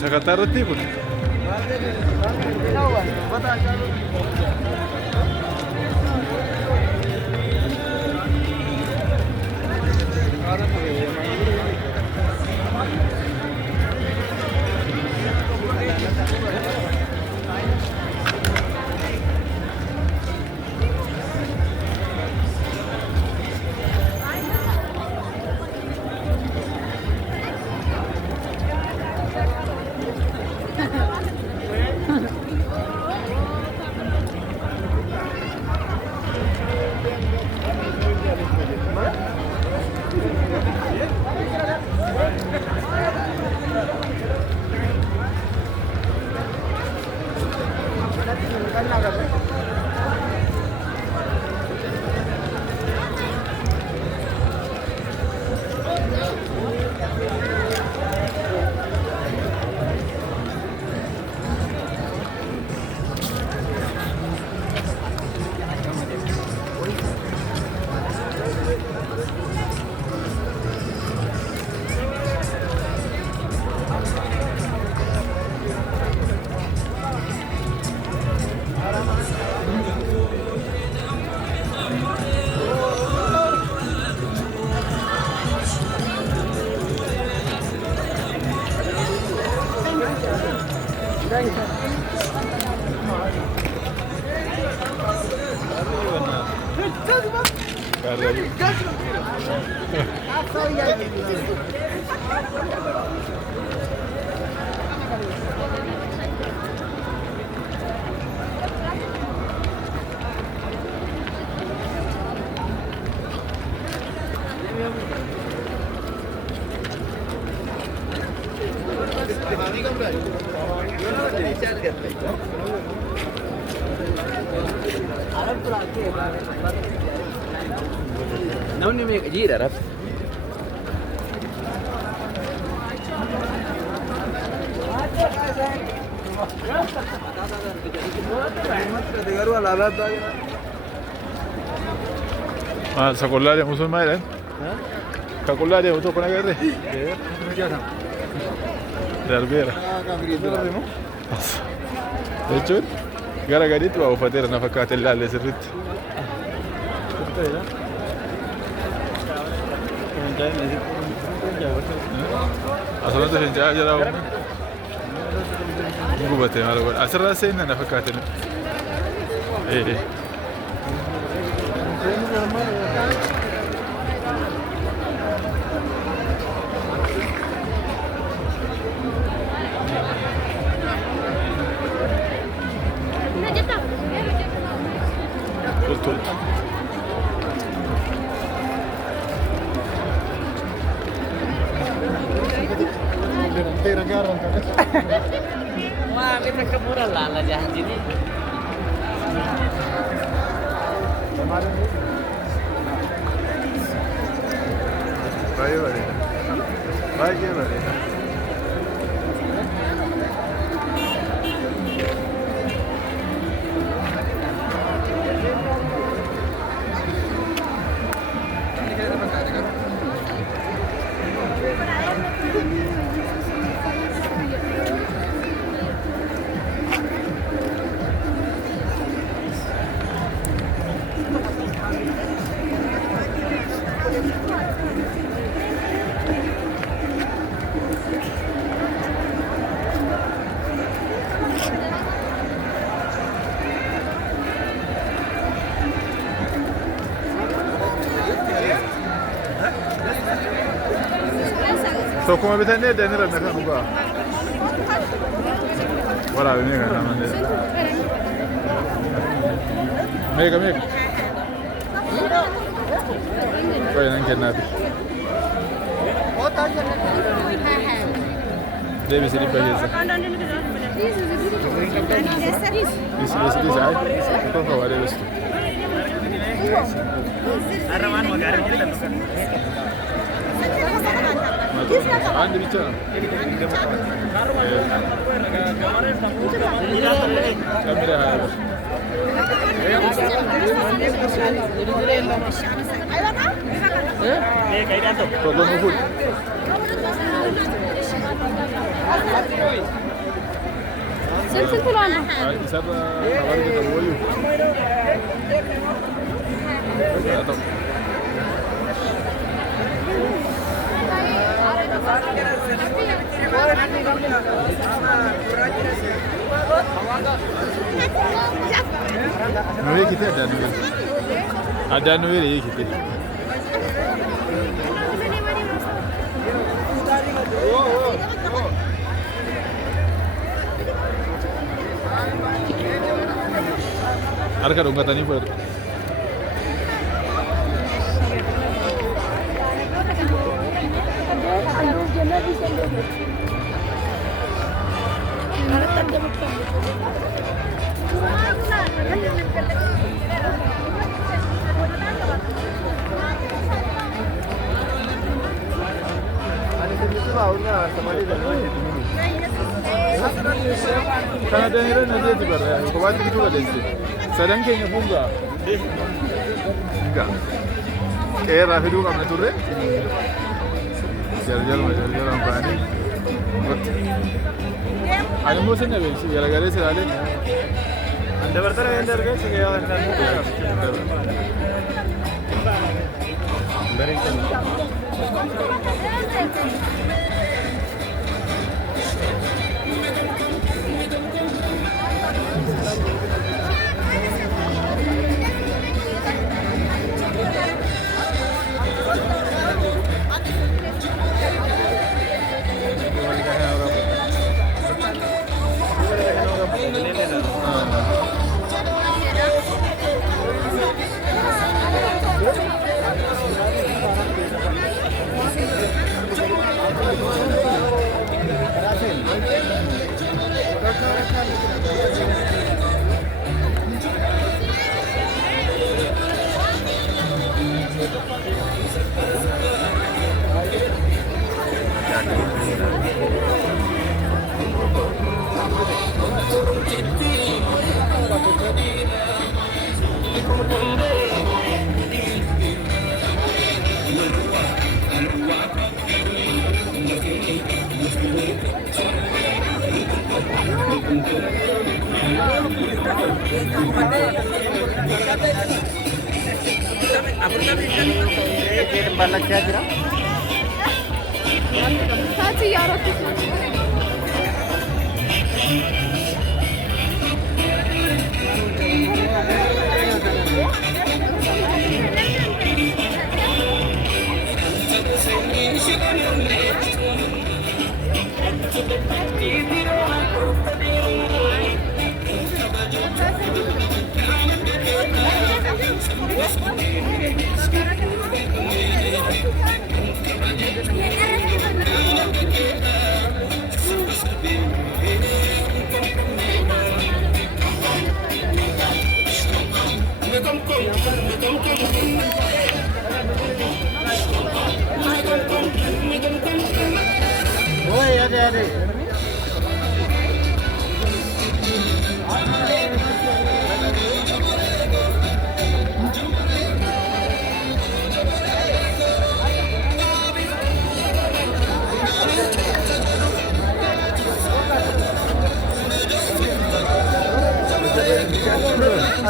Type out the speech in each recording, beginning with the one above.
Sakatarratti kun. namni meeqa jiidha rafti Sekolah dia musuh main kan? Sekolah dia untuk kena kerja. Darbera. Jechuun gara gadiitti waa uffateera na fakkaate ilaalle sirriitti. Asumatti fincaa'aa jira humna. Gubatee maal godha? Asirraa seenna na fakkaate. Betul. Wah, kita keburan lah jahat ini. Baik ya, baik. So come vedete ne nella mia casa qua. Guarda, vieni qua, Meeqa meeqa? Qoynan kennaati. Deebisi dhibba keessa. Dhiisi ay tokko waa deebistu. Andi bicara. Kamera hayal. Tolong ubud. Sini pulang. Ay, isa pa kabar kita buayu. Atau Nuwe kita ada nuwe. Ada nuwe deh kita. Harga dong katanya per. Kan ada yang nanti itu ber, kau itu juga deh. Sedang kayaknya bunga. Enggak. Kayak Rafi dulu kamu turun. Jalan-jalan apa ini? Ada musim apa sih? Gara-gara sih ada. Anda bertanya yang dari sini ya anda. Dari sini.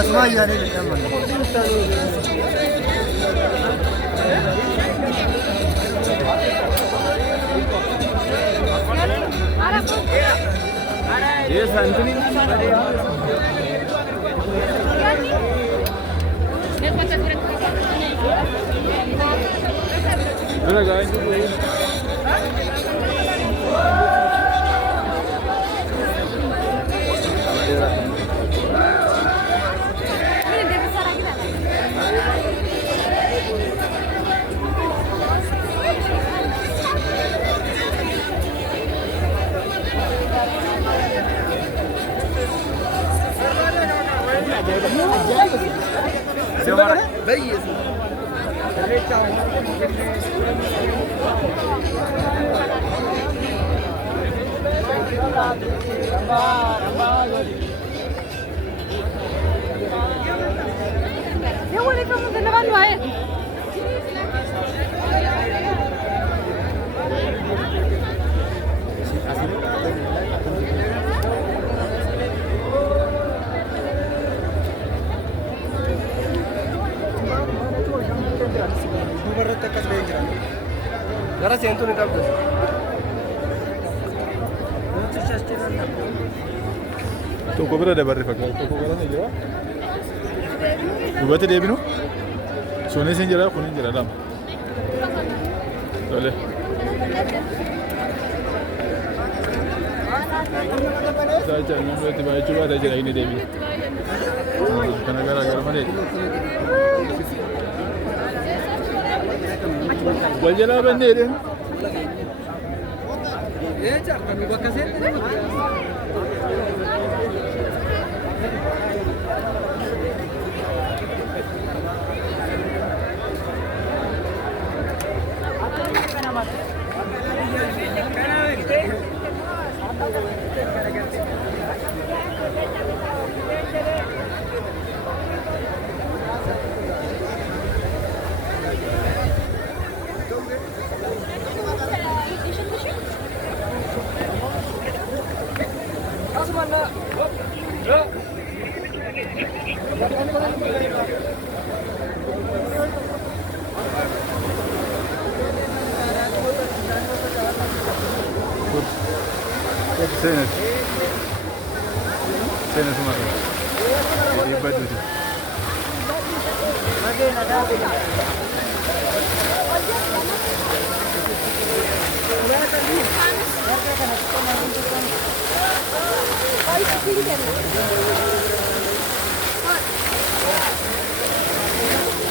Asma yani tamam. Ye Santini. Mana guys? ये बोले तो मुझे लगा लो है जरा सेंतू निकाल दो Tokko bira dabarre fakkaata. Tokko gara ni jira. Duubatti deebinu. Sunis hin jira, kun hin jira lama. Tole. Saacha namni itti baay'achuu baata jira inni deebine. Kana gara malee. Wal jalaa bannee deemu. Seenes mara. Jadi baju tu.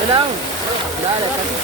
Belum. Dah ada kasih.